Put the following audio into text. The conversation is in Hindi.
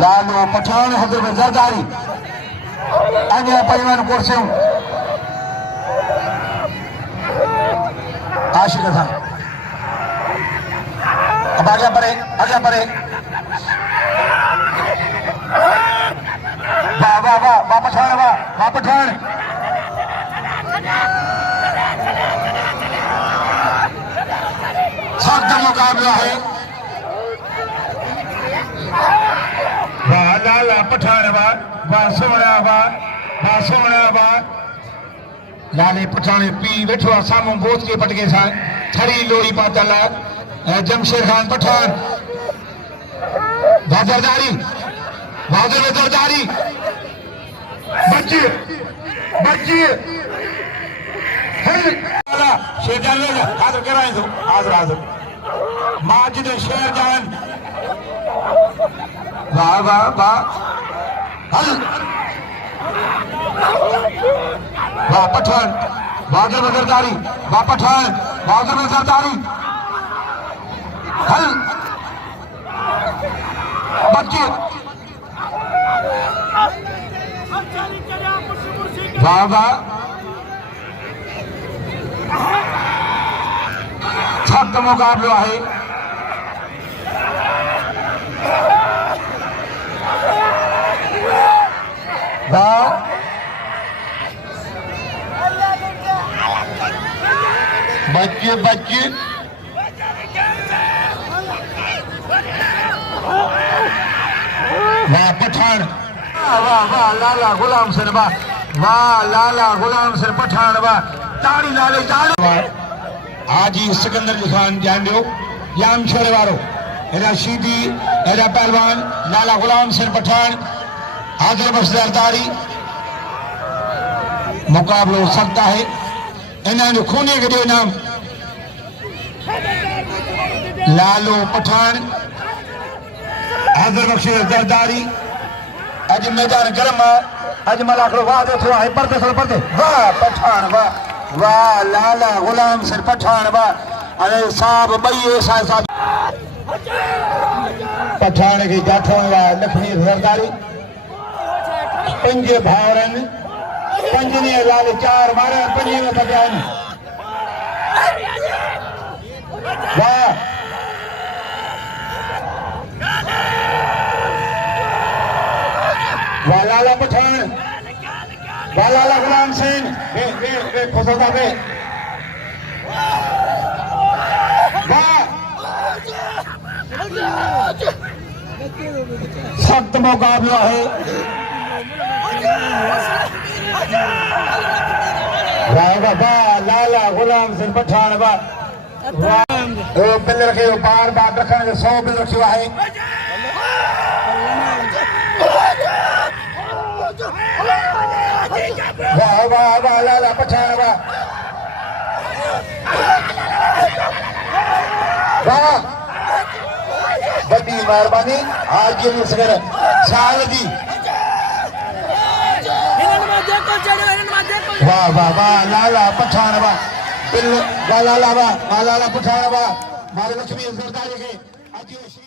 लालो पठान हजर में जरदारी अन्य परिवार कुर्सियों आशिक था अब आगे बढ़े वाह वाह वाह वाह पठान सख्त मुकाबला है वाह लाला पठान वाह सोना लाले पठान पी बैठो सामू बोझ के पटके सा थरी लोही पातल जमशेद खान पठान बाजरदारी बच्ची शेरजान हाजिर कराए तो हाजिर माजिद शेरजान वाह हल वाह पठान बाजर में जरदारी हल बच्ची वाह सख्त मुकाबला है वाह बच्चे वाह पठान वाह लाला गुलाम हुसैन पठान वाह ताड़ी लाले हाजी सिकंदर खान ध्यान दियो याम छोड़े वारो एरा शीदी एरा पहलवान लाला गुलाम हुसैन पठान हाजिर बख्शदारी मुकाबलो सकता है इन्होंने खूने के दियो नाम लालो पठान हाजिर बख्शदारी अज मैदान गर्म अज मलाखड़ो वाह देखो है परते वाह पठान वाह लाला गुलाम हुसैन पठान वाह अरे साहब बई ऐसा साहब पठान की जाठों वाह लखनी सरदारी पंजे भावरन पंजने लाल चार मारे पंजे में पठान वाह लाला पठान वाह लाला गुलाम हुसैन खुशोदा पे वाह सख्त मुकाबला है वाह लाला गुलाम हुसैन पठान वाह बिल रखे बार रखने के 100 बिल रखियो है वाह लाला पठान वाह बड़ी मेहरबानी आज ये साल दी वाह लाला पठान वाह बिल लाला पठान वाह मारे लक्ष्मी सरदारी के